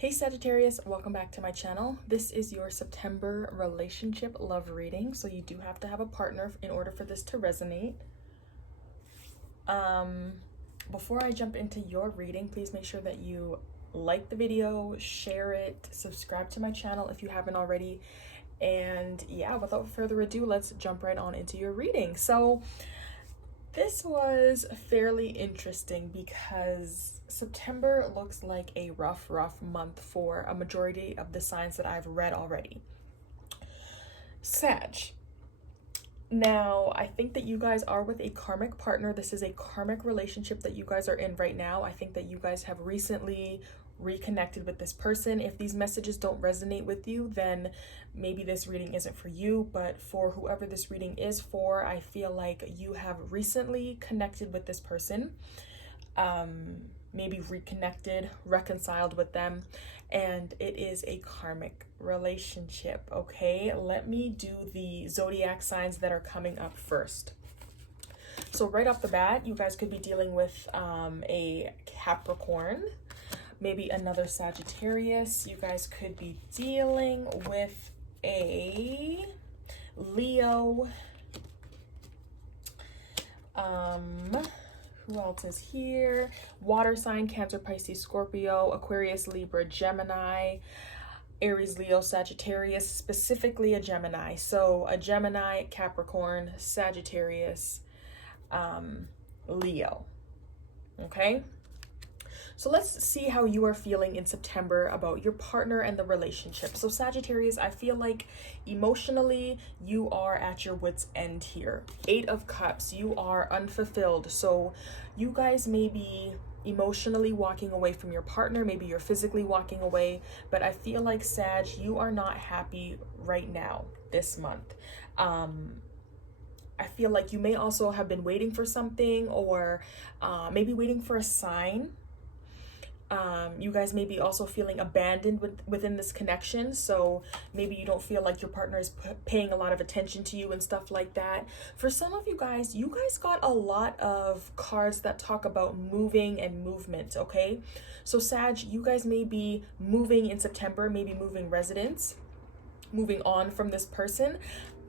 Hey Sagittarius, welcome back to my channel. This is your September relationship love reading, so you do have to have a partner in order for this to resonate. Before I jump into your reading, please make sure that you like the video, share it, subscribe to my channel if you haven't already. And yeah, without further ado, let's jump right on into your reading. So this was fairly interesting because September looks like a rough month for a majority of the signs that I've read already. Sag. Now, I think that you guys are with a karmic partner. This is a karmic relationship that you guys are in right now. I think that you guys have recently reconnected with this person. If these messages don't resonate with you, then maybe this reading isn't for you, but for whoever this reading is for, I feel like you have recently connected with this person, maybe reconnected, reconciled with them, and it is a karmic relationship. Okay, let me do the zodiac signs that are coming up first. So right off the bat, you guys could be dealing with a Capricorn, maybe another Sagittarius. You guys could be dealing with a Leo. Who else is here? Water sign, Cancer, Pisces, Scorpio, Aquarius, Libra, Gemini, Aries, Leo, Sagittarius, specifically a Gemini. So a Gemini, Capricorn, Sagittarius, Leo. Okay? So let's see how you are feeling in September about your partner and the relationship. So Sagittarius, I feel like emotionally you are at your wit's end here. 8 of Cups, you are unfulfilled. So you guys may be emotionally walking away from your partner. Maybe you're physically walking away. But I feel like, Sag, you are not happy right now, this month. I feel like you may also have been waiting for something, or maybe waiting for a sign. You guys may be also feeling abandoned within this connection. So maybe you don't feel like your partner is paying a lot of attention to you and stuff like that. For some of you guys got a lot of cards that talk about moving and movement, okay? So Sag, you guys may be moving in September, maybe moving residence, moving on from this person,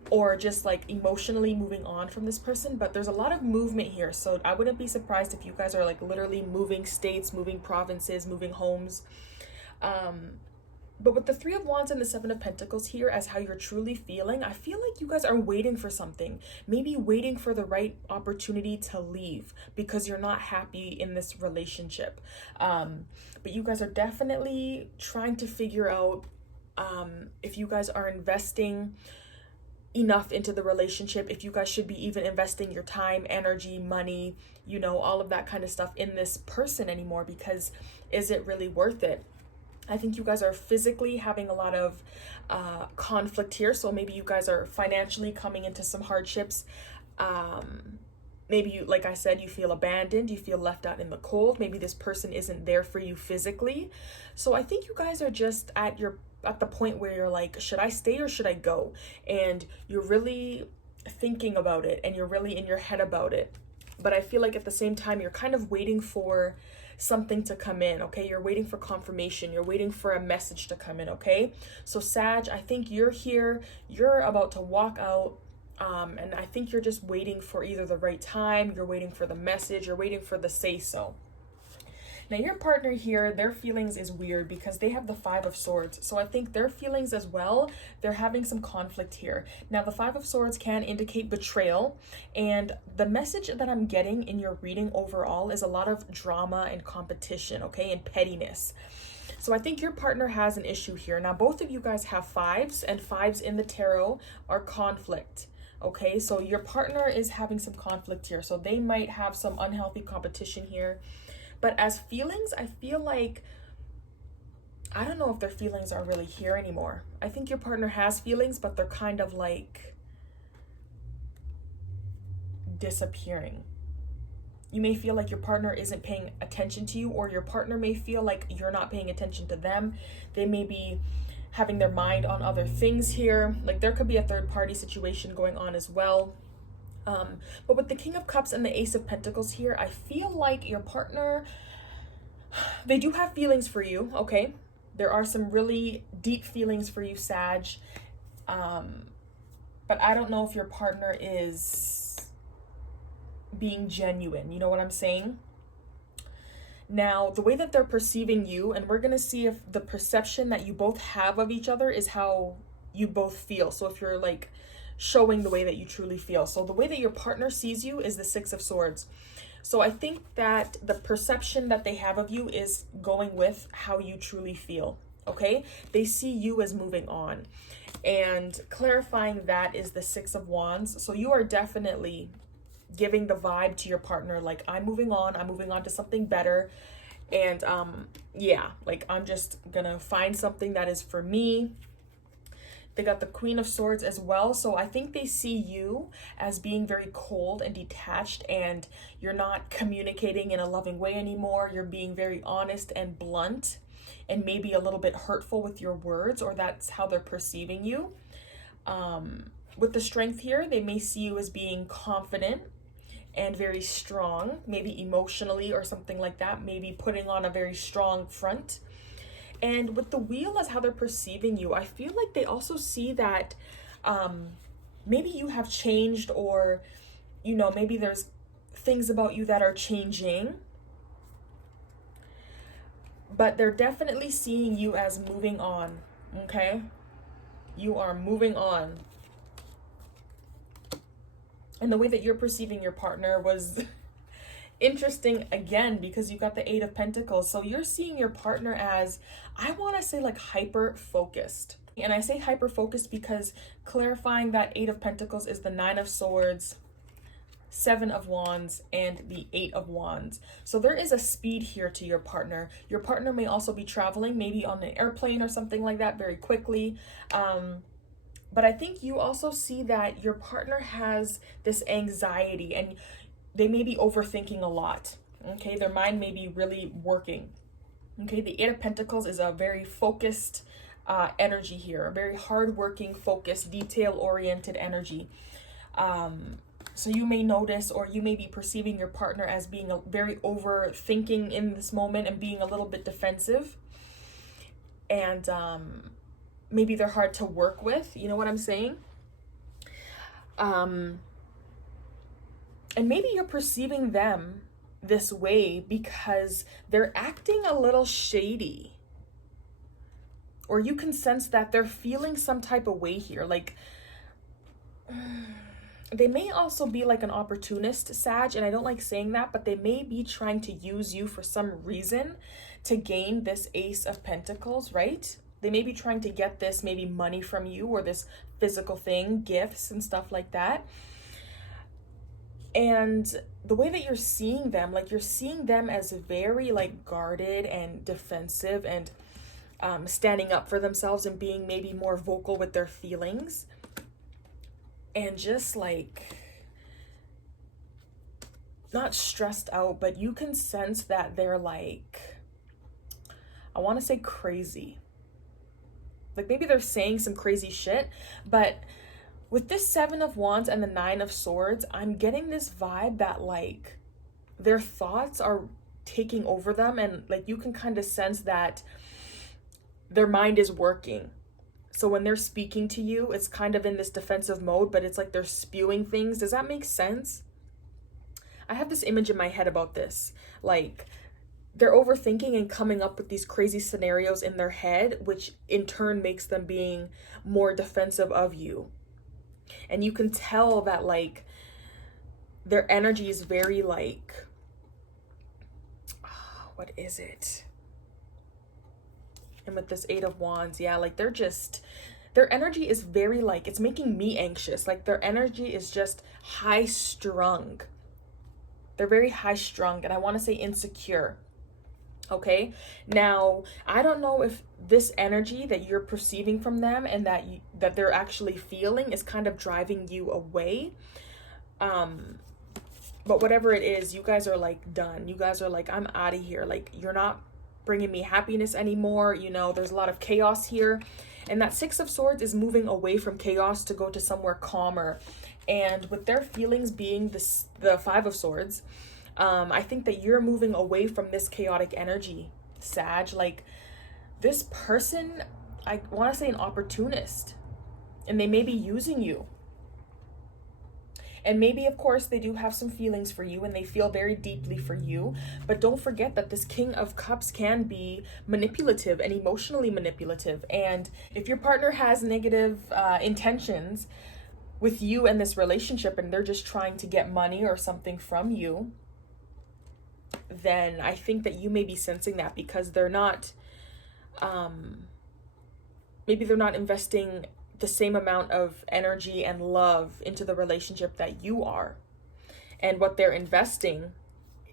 or just like emotionally moving on from this person. But there's a lot of movement here, so I wouldn't be surprised if you guys are like literally moving states, moving provinces, moving homes. But with the 3 of Wands and the 7 of Pentacles here as how you're truly feeling, I feel like you guys are waiting for something, maybe waiting for the right opportunity to leave because you're not happy in this relationship. But you guys are definitely trying to figure out if you guys are investing enough into the relationship, if you guys should be even investing your time, energy, money, you know, all of that kind of stuff in this person anymore, because is it really worth it? I think you guys are physically having a lot of conflict here. So maybe you guys are financially coming into some hardships. Maybe you, like I said, you feel abandoned, you feel left out in the cold. Maybe this person isn't there for you physically. So I think you guys are just at the point where you're like, should I stay or should I go? And you're really thinking about it and you're really in your head about it. But I feel like at the same time, you're kind of waiting for something to come in, okay? You're waiting for confirmation. You're waiting for a message to come in, okay? So Sag, I think you're here. You're about to walk out. And I think you're just waiting for either the right time, you're waiting for the message, you're waiting for the say-so. Now your partner here, their feelings is weird because they have the 5 of Swords. So I think their feelings as well, they're having some conflict here. Now the 5 of Swords can indicate betrayal. And the message that I'm getting in your reading overall is a lot of drama and competition, okay, and pettiness. So I think your partner has an issue here. Now both of you guys have 5s, and 5s in the tarot are conflict. Okay, so your partner is having some conflict here. So they might have some unhealthy competition here. But as feelings, I feel like, I don't know if their feelings are really here anymore. I think your partner has feelings, but they're kind of like disappearing. You may feel like your partner isn't paying attention to you, or your partner may feel like you're not paying attention to them. They may be having their mind on other things here. Like there could be a third party situation going on as well. But with the King of Cups and the Ace of Pentacles here, I feel like your partner, they do have feelings for you, okay? There are some really deep feelings for you, Sag. But I don't know if your partner is being genuine. You know what I'm saying? Now, the way that they're perceiving you, and we're going to see if the perception that you both have of each other is how you both feel. So if you're like showing the way that you truly feel. So the way that your partner sees you is the Six of Swords. So I think that the perception that they have of you is going with how you truly feel. Okay? They see you as moving on. And clarifying that is the Six of Wands. So you are definitely giving the vibe to your partner like, I'm moving on to something better. And yeah, like I'm just gonna find something that is for me. They got the Queen of Swords as well. So I think they see you as being very cold and detached, and you're not communicating in a loving way anymore. You're being very honest and blunt and maybe a little bit hurtful with your words, or that's how they're perceiving you. With the Strength here, they may see you as being confident and very strong, maybe emotionally or something like that, maybe putting on a very strong front. And with the Wheel as how they're perceiving you, I feel like they also see that maybe you have changed, or, you know, maybe there's things about you that are changing. But they're definitely seeing you as moving on, okay? You are moving on. And the way that you're perceiving your partner was interesting again, because you got the Eight of Pentacles. So you're seeing your partner as, I want to say, like hyper focused. And I say hyper focused because clarifying that Eight of Pentacles is the Nine of Swords, Seven of Wands, and the Eight of Wands. So there is a speed here to your partner. Your partner may also be traveling, maybe on an airplane or something like that, very quickly. But I think you also see that your partner has this anxiety, and they may be overthinking a lot. Okay, their mind may be really working. Okay, the Eight of Pentacles is a very focused energy here, a very hardworking, focused, detail-oriented energy. So you may notice, or you may be perceiving your partner as being very overthinking in this moment and being a little bit defensive. And maybe they're hard to work with. You know what I'm saying? And maybe you're perceiving them this way because they're acting a little shady. Or you can sense that they're feeling some type of way here. Like, they may also be like an opportunist, Sag, and I don't like saying that, but they may be trying to use you for some reason to gain this Ace of Pentacles, right? They may be trying to get this maybe money from you, or this physical thing, gifts and stuff like that. And the way that you're seeing them, like you're seeing them as very like guarded and defensive, and standing up for themselves and being maybe more vocal with their feelings. And just like not stressed out, but you can sense that they're like, I want to say crazy. Like maybe they're saying some crazy shit, but with this Seven of Wands and the Nine of Swords, I'm getting this vibe that like their thoughts are taking over them, and like you can kind of sense that their mind is working. So when they're speaking to you, it's kind of in this defensive mode, but it's like they're spewing things. Does that make sense? I have this image in my head about this. Like, they're overthinking and coming up with these crazy scenarios in their head, which in turn makes them being more defensive of you. And you can tell that, like, their energy is very, like, what is it? And with this Eight of Wands, yeah, like they're just, their energy is very like, it's making me anxious. Like their energy is just high strung. They're very high strung, and I want to say insecure. Okay, now I don't know if this energy that you're perceiving from them and that they're actually feeling is kind of driving you away. But whatever it is, you guys are like done. You guys are like, I'm out of here. Like, you're not bringing me happiness anymore. You know, there's a lot of chaos here, and that Six of Swords is moving away from chaos to go to somewhere calmer. And with their feelings being the Five of Swords, I think that you're moving away from this chaotic energy, Sag. Like, This person, I want to say an opportunist, and they may be using you. And maybe, of course, they do have some feelings for you and they feel very deeply for you. But don't forget that this King of Cups can be manipulative and emotionally manipulative. And if your partner has negative intentions with you and this relationship, and they're just trying to get money or something from you, then I think that you may be sensing that, because they're not, maybe they're not investing the same amount of energy and love into the relationship that you are. And what they're investing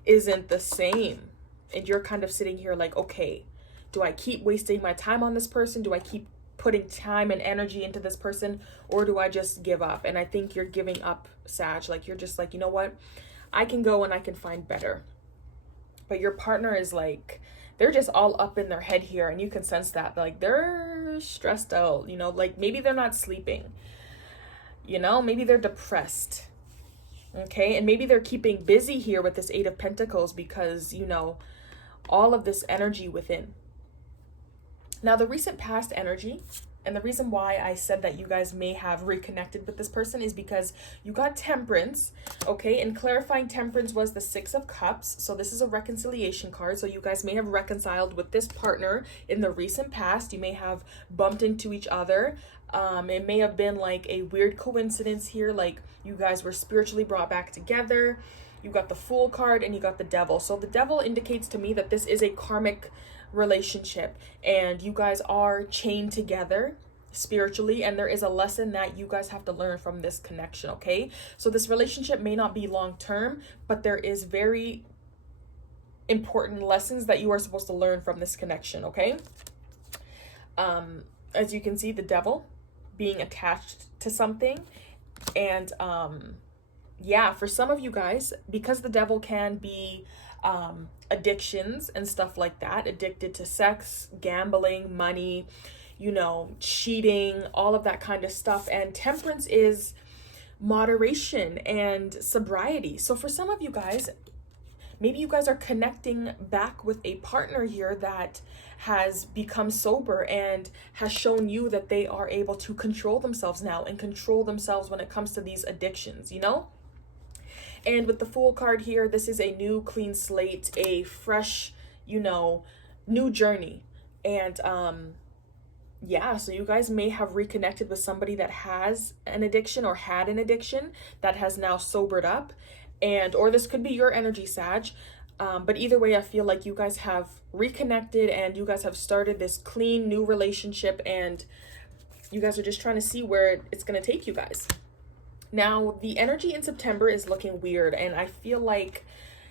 isn't the same. And you're kind of sitting here like, okay, do I keep wasting my time on this person? Do I keep putting time and energy into this person? Or do I just give up? And I think you're giving up, Sag. Like, you're just like, you know what? I can go and I can find better. But your partner is like, they're just all up in their head here, and you can sense that. Like, they're stressed out, like maybe they're not sleeping, maybe they're depressed. Okay, and maybe they're keeping busy here with this Eight of Pentacles because, all of this energy within. Now, the recent past energy, and the reason why I said that you guys may have reconnected with this person is because you got Temperance, okay? And clarifying Temperance was the Six of Cups. So this is a reconciliation card. So you guys may have reconciled with this partner in the recent past. You may have bumped into each other. It may have been like a weird coincidence here, like you guys were spiritually brought back together. You got the Fool card and you got the Devil. So the Devil indicates to me that this is a karmic relationship and you guys are chained together spiritually, and there is a lesson that you guys have to learn from this connection. Okay, so this relationship may not be long term, but there is very important lessons that you are supposed to learn from this connection. Okay, as you can see, the Devil being attached to something, and yeah, for some of you guys, because the Devil can be addictions and stuff like that, addicted to sex, gambling, money, cheating, all of that kind of stuff. And Temperance is moderation and sobriety. So for some of you guys, maybe you guys are connecting back with a partner here that has become sober and has shown you that they are able to control themselves now and control themselves when it comes to these addictions, And with the Fool card here, this is a new clean slate, a fresh, new journey. And yeah, so you guys may have reconnected with somebody that has an addiction or had an addiction that has now sobered up. Or this could be your energy, Sag. But either way, I feel like you guys have reconnected and you guys have started this clean new relationship, and you guys are just trying to see where it's going to take you guys. Now, the energy in September is looking weird, and I feel like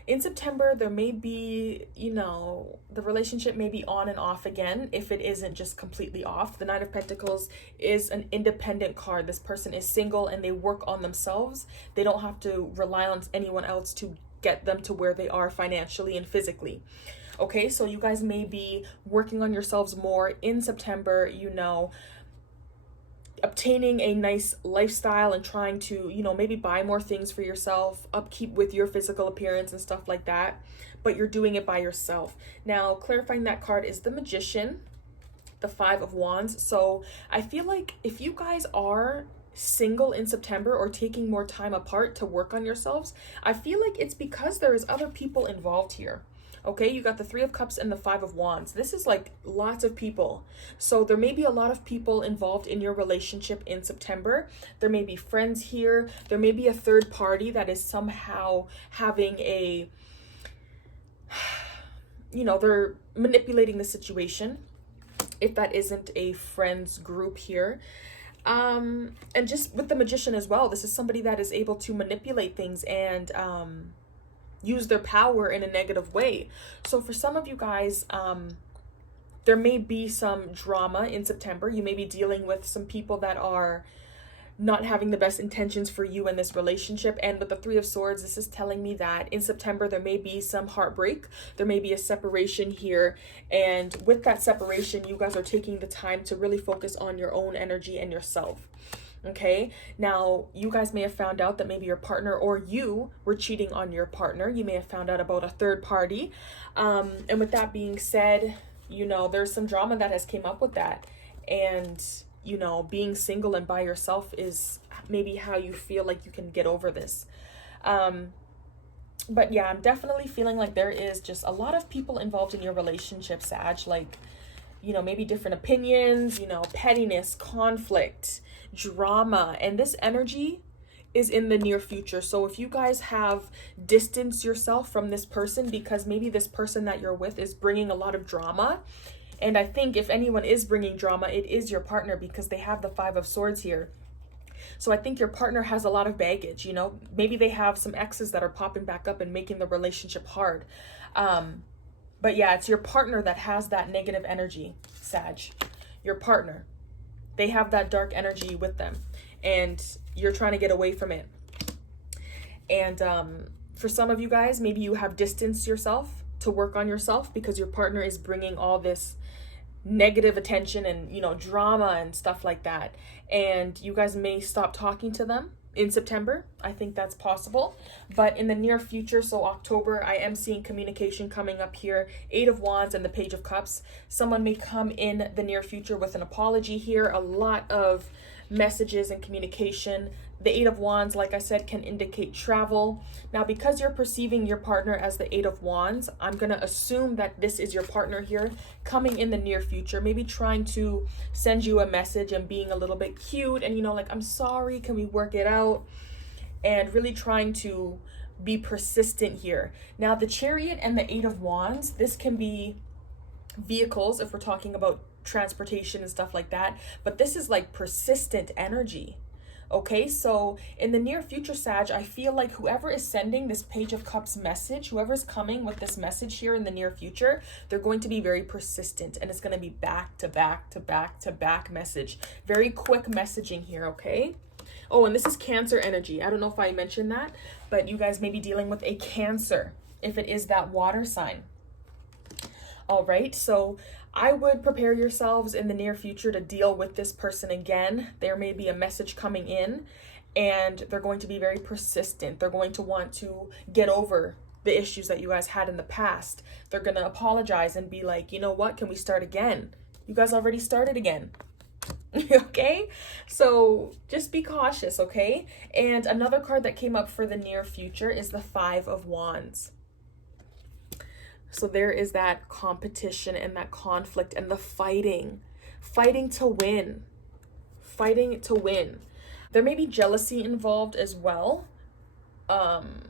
in September there may be, the relationship may be on and off again if it isn't just completely off. The Knight of Pentacles is an independent card. This person is single and they work on themselves. They don't have to rely on anyone else to get them to where they are financially and physically. Okay, so you guys may be working on yourselves more in September, obtaining a nice lifestyle and trying to, maybe buy more things for yourself, upkeep with your physical appearance and stuff like that, but you're doing it by yourself. Now, clarifying that card is the Magician, the Five of Wands. So I feel like if you guys are single in September or taking more time apart to work on yourselves, I feel like it's because there is other people involved here. Okay, you got the Three of Cups and the Five of Wands. This is like lots of people. So there may be a lot of people involved in your relationship in September. There may be friends here. There may be a third party that is somehow having a, they're manipulating the situation, if that isn't a friends group here. And just with the Magician as well, this is somebody that is able to manipulate things and use their power in a negative way. So for some of you guys, there may be some drama in September. You may be dealing with some people that are not having the best intentions for you in this relationship. And with the Three of Swords, this is telling me that in September there may be some heartbreak. There may be a separation here, and with that separation, you guys are taking the time to really focus on your own energy and yourself. Okay, now you guys may have found out that maybe your partner or you were cheating on your partner. You may have found out about a third party. And with that being said, you know, there's some drama that has came up with that. And, you know, being single and by yourself is maybe how you feel like you can get over this. But yeah, I'm definitely feeling like there is just a lot of people involved in your relationship, Sag. Like, you know, maybe different opinions, you know, pettiness, conflict, drama. And this energy is in the near future. So if you guys have distanced yourself from this person because maybe this person that you're with is bringing a lot of drama, and I think if anyone is bringing drama, it is your partner because they have the Five of Swords here. So I think your partner has a lot of baggage, you know, maybe they have some exes that are popping back up and making the relationship hard. But yeah, it's your partner that has that negative energy, Sag. Your partner. They have that dark energy with them and you're trying to get away from it. And for some of you guys, maybe you have distanced yourself to work on yourself because your partner is bringing all this negative attention and, you know, drama and stuff like that. And you guys may stop talking to them in September. I think that's possible. But in the near future, so October, I am seeing communication coming up here. 8 of Wands and the Page of Cups. Someone may come in the near future with an apology here. A lot of messages and communication. The 8 of Wands, like I said, can indicate travel. Now, because you're perceiving your partner as the 8 of Wands, I'm going to assume that this is your partner here coming in the near future, maybe trying to send you a message and being a little bit cute and, you know, like, I'm sorry, can we work it out? And really trying to be persistent here. Now, the Chariot and the 8 of Wands, this can be vehicles if we're talking about transportation and stuff like that, but this is like persistent energy. Okay, so in the near future, Sag, I feel like whoever is sending this Page of Cups message, whoever's coming with this message here in the near future, they're going to be very persistent and it's going to be back to back to back to back message. Very quick messaging here, okay? Oh, and this is Cancer energy. I don't know if I mentioned that, but you guys may be dealing with a Cancer if it is that water sign. All right, so I would prepare yourselves in the near future to deal with this person again. There may be a message coming in and they're going to be very persistent. They're going to want to get over the issues that you guys had in the past. They're going to apologize and be like, you know what, can we start again? You guys already started again. Okay, so just be cautious, okay? And another card that came up for the near future is the 5 of Wands. So there is that competition and that conflict and the fighting to win, fighting to win. There may be jealousy involved as well. And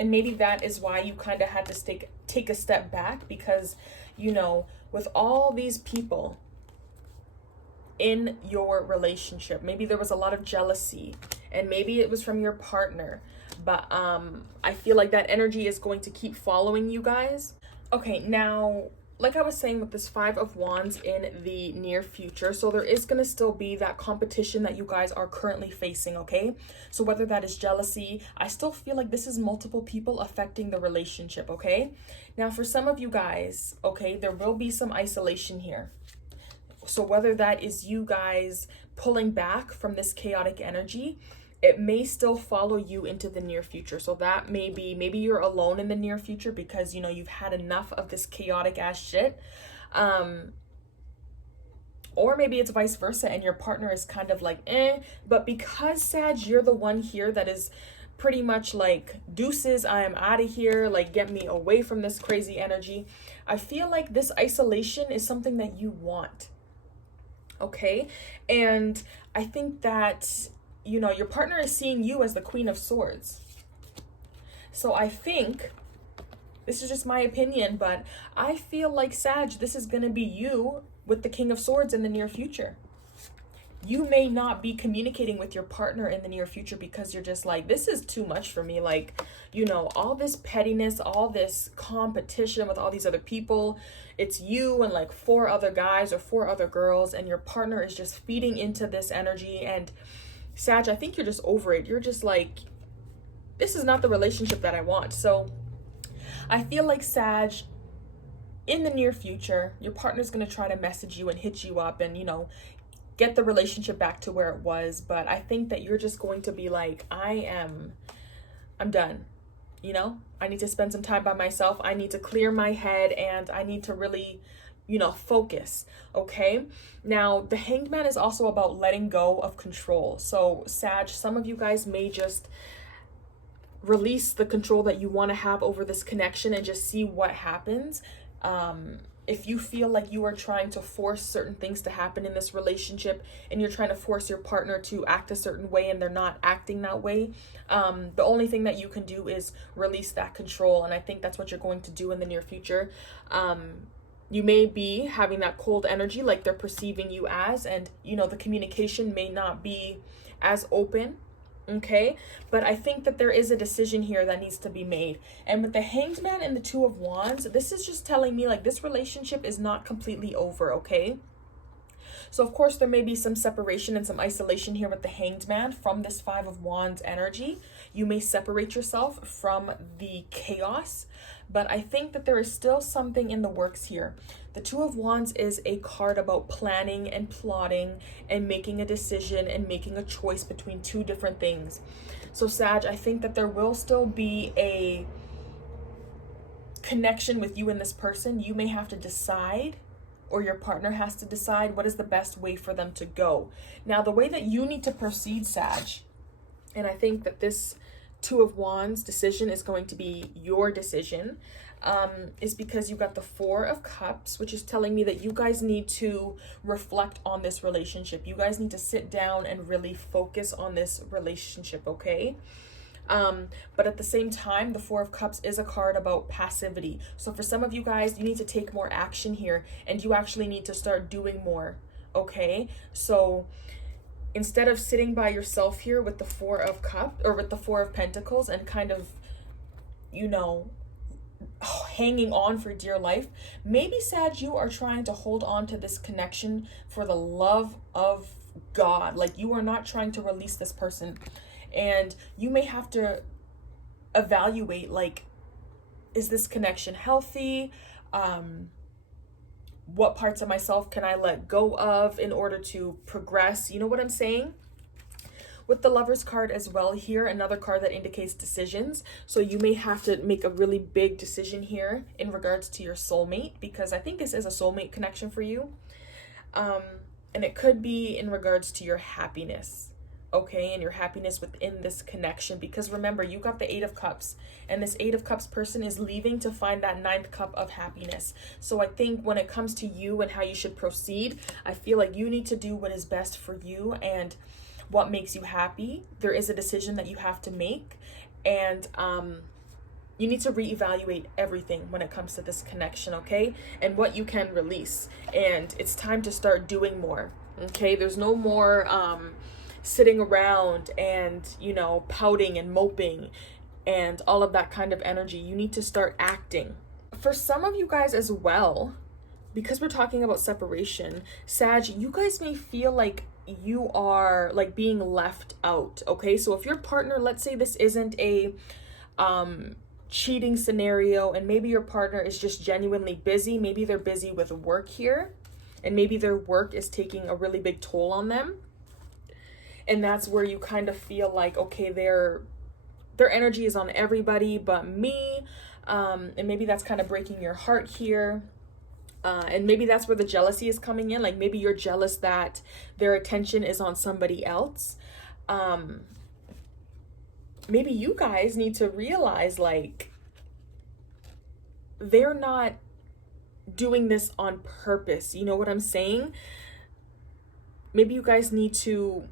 maybe that is why you kind of had to take a step back because, you know, with all these people in your relationship, maybe there was a lot of jealousy and maybe it was from your partner. But I feel like that energy is going to keep following you guys. Okay, now, like I was saying with this 5 of Wands in the near future, so there is going to still be that competition that you guys are currently facing, okay? So whether that is jealousy, I still feel like this is multiple people affecting the relationship, okay? Now, for some of you guys, okay, there will be some isolation here. So whether that is you guys pulling back from this chaotic energy, it may still follow you into the near future. So that may be, maybe you're alone in the near future because, you know, you've had enough of this chaotic ass shit. Or maybe it's vice versa and your partner is kind of like, but because, Sag, you're the one here that is pretty much like, deuces, I am out of here, like, get me away from this crazy energy. I feel like this isolation is something that you want. Okay? And I think that, you know, your partner is seeing you as the Queen of Swords. So I think, this is just my opinion, but I feel like, Sag, this is going to be you with the King of Swords in the near future. You may not be communicating with your partner in the near future because you're just like, this is too much for me. Like, you know, all this pettiness, all this competition with all these other people. It's you and like 4 other guys or 4 other girls, and your partner is just feeding into this energy. And Sag, I think you're just over it. You're just like, this is not the relationship that I want. So I feel like, Sag, in the near future, your partner's going to try to message you and hit you up and, you know, get the relationship back to where it was. But I think that you're just going to be like, I'm done. You know, I need to spend some time by myself. I need to clear my head, and I need to really, focus. Okay. Now, the Hanged Man is also about letting go of control. So, Sag, some of you guys may just release the control that you want to have over this connection and just see what happens. If you feel like you are trying to force certain things to happen in this relationship, and you're trying to force your partner to act a certain way and they're not acting that way, the only thing that you can do is release that control. And I think that's what you're going to do in the near future. You may be having that cold energy, like they're perceiving you as, and the communication may not be as open. Okay, but I think that there is a decision here that needs to be made. And with the Hanged Man and the Two of Wands, this is just telling me like this relationship is not completely over. Okay, so of course there may be some separation and some isolation here with the Hanged Man from this Five of Wands energy. You may separate yourself from the chaos, but I think that there is still something in the works here. The Two of Wands is a card about planning and plotting and making a decision and making a choice between two different things. So Sag, I think that there will still be a connection with you and this person. You may have to decide, or your partner has to decide, what is the best way for them to go. Now, the way that you need to proceed, Sag, and I think that this Two of Wands decision is going to be your decision, is because you got the Four of Cups, which is telling me that you guys need to reflect on this relationship. You guys need to sit down and really focus on this relationship, okay? But at the same time, the Four of Cups is a card about passivity. So for some of you guys, you need to take more action here, and you actually need to start doing more, okay? So instead of sitting by yourself here with the Four of Cups, or with the Four of Pentacles, and kind of, hanging on for dear life, maybe, Sag, you are trying to hold on to this connection for the love of God. Like, you are not trying to release this person, and you may have to evaluate, like, is this connection healthy? What parts of myself can I let go of in order to progress? You know what I'm saying? With the Lovers card as well here, another card that indicates decisions. So you may have to make a really big decision here in regards to your soulmate, because I think this is a soulmate connection for you. And it could be in regards to your happiness, okay, and your happiness within this connection. Because remember, you got the Eight of Cups, and this Eight of Cups person is leaving to find that ninth cup of happiness. So I think when it comes to you and how you should proceed, I feel like you need to do what is best for you and what makes you happy. There is a decision that you have to make, and you need to reevaluate everything when it comes to this connection, okay, and what you can release. And it's time to start doing more, okay? There's no more sitting around and pouting and moping and all of that kind of energy. You need to start acting. For some of you guys as well, because we're talking about separation, Sag, you guys may feel like you are like being left out, okay? So if your partner, let's say this isn't a cheating scenario, and maybe your partner is just genuinely busy, maybe they're busy with work here, and maybe their work is taking a really big toll on them, and that's where you kind of feel like, okay, their energy is on everybody but me, and maybe that's kind of breaking your heart here. And maybe that's where the jealousy is coming in. Like, maybe you're jealous that their attention is on somebody else. Maybe you guys need to realize, like, they're not doing this on purpose. You know what I'm saying? Maybe you guys need to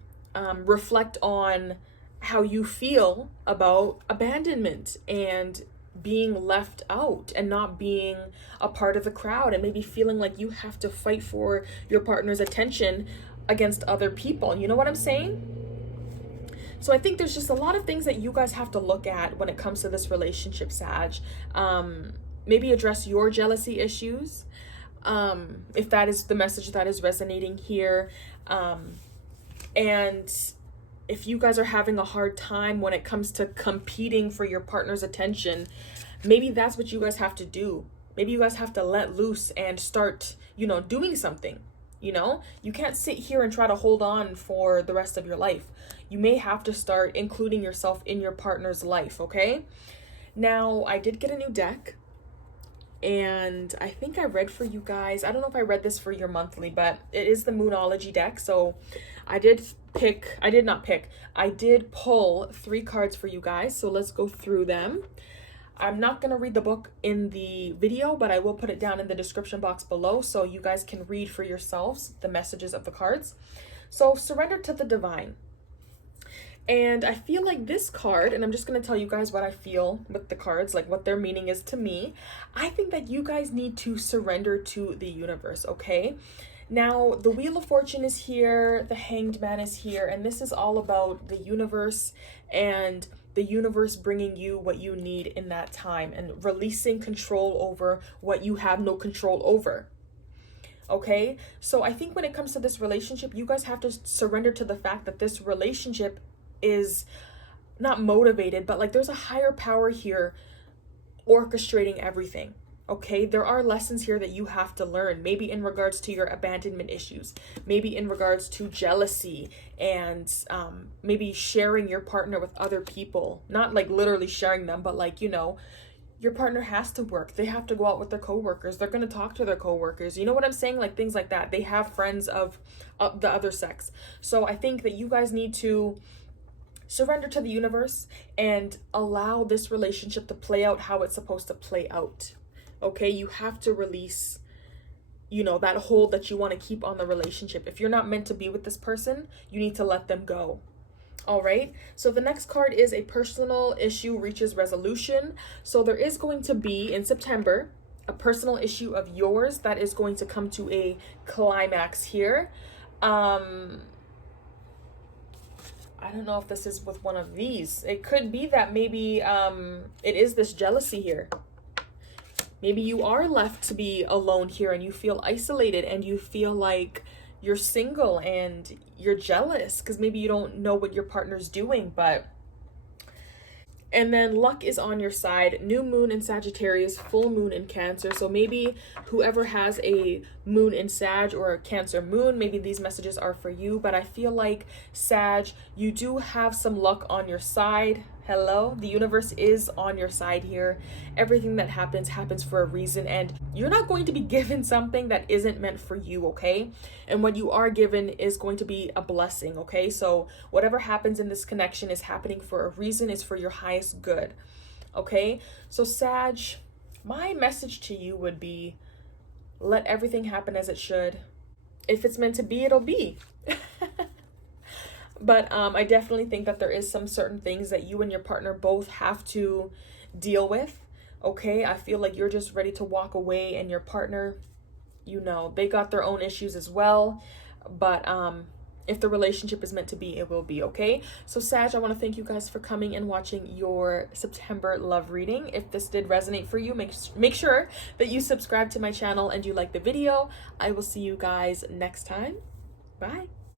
reflect on how you feel about abandonment and being left out and not being a part of the crowd, and maybe feeling like you have to fight for your partner's attention against other people. You know what I'm saying? So I think there's just a lot of things that you guys have to look at when it comes to this relationship, Sag. Maybe address your jealousy issues, if that is the message that is resonating here. And if you guys are having a hard time when it comes to competing for your partner's attention, maybe that's what you guys have to do. Maybe you guys have to let loose and start, doing something. You can't sit here and try to hold on for the rest of your life. You may have to start including yourself in your partner's life, okay? Now, I did get a new deck, and I think I read for you guys. I don't know if I read this for your monthly, but it is the Moonology deck. So I did pull 3 cards for you guys. So let's go through them. I'm not going to read the book in the video, but I will put it down in the description box below so you guys can read for yourselves the messages of the cards. So surrender to the divine. And I feel like this card, and I'm just going to tell you guys what I feel with the cards, like what their meaning is to me. I think that you guys need to surrender to the universe, okay? Now, the Wheel of Fortune is here, the Hanged Man is here, and this is all about the universe and the universe bringing you what you need in that time and releasing control over what you have no control over. Okay? So I think when it comes to this relationship, you guys have to surrender to the fact that this relationship is not motivated, but like there's a higher power here orchestrating everything. Okay, there are lessons here that you have to learn, maybe in regards to your abandonment issues, maybe in regards to jealousy, and maybe sharing your partner with other people. Not like literally sharing them, but like, you know, your partner has to work. They have to go out with their coworkers. They're going to talk to their coworkers. You know what I'm saying? Like things like that. They have friends of the other sex. So I think that you guys need to surrender to the universe and allow this relationship to play out how it's supposed to play out. Okay, you have to release, you know, that hold that you want to keep on the relationship. If you're not meant to be with this person, you need to let them go. All right, so the next card is a personal issue reaches resolution. So there is going to be in September a personal issue of yours that is going to come to a climax here. I don't know if this is with one of these. It could be that maybe it is this jealousy here. Maybe you are left to be alone here and you feel isolated and you feel like you're single and you're jealous because maybe you don't know what your partner's doing, but... And then luck is on your side. New moon in Sagittarius, full moon in Cancer. So maybe whoever has a moon in Sag or a Cancer moon, maybe these messages are for you. But I feel like Sag, you do have some luck on your side. Hello, the universe is on your side here. Everything that happens for a reason, and you're not going to be given something that isn't meant for you, okay? And what you are given is going to be a blessing, okay? So whatever happens in this connection is happening for a reason, is for your highest good, okay? So Sag, my message to you would be, let everything happen as it should. If it's meant to be, it'll be. But I definitely think that there is some certain things that you and your partner both have to deal with, okay? I feel like you're just ready to walk away, and your partner, you know, they got their own issues as well. But if the relationship is meant to be, it will be, okay? So Sag, I want to thank you guys for coming and watching your September love reading. If this did resonate for you, make sure that you subscribe to my channel and you like the video. I will see you guys next time. Bye.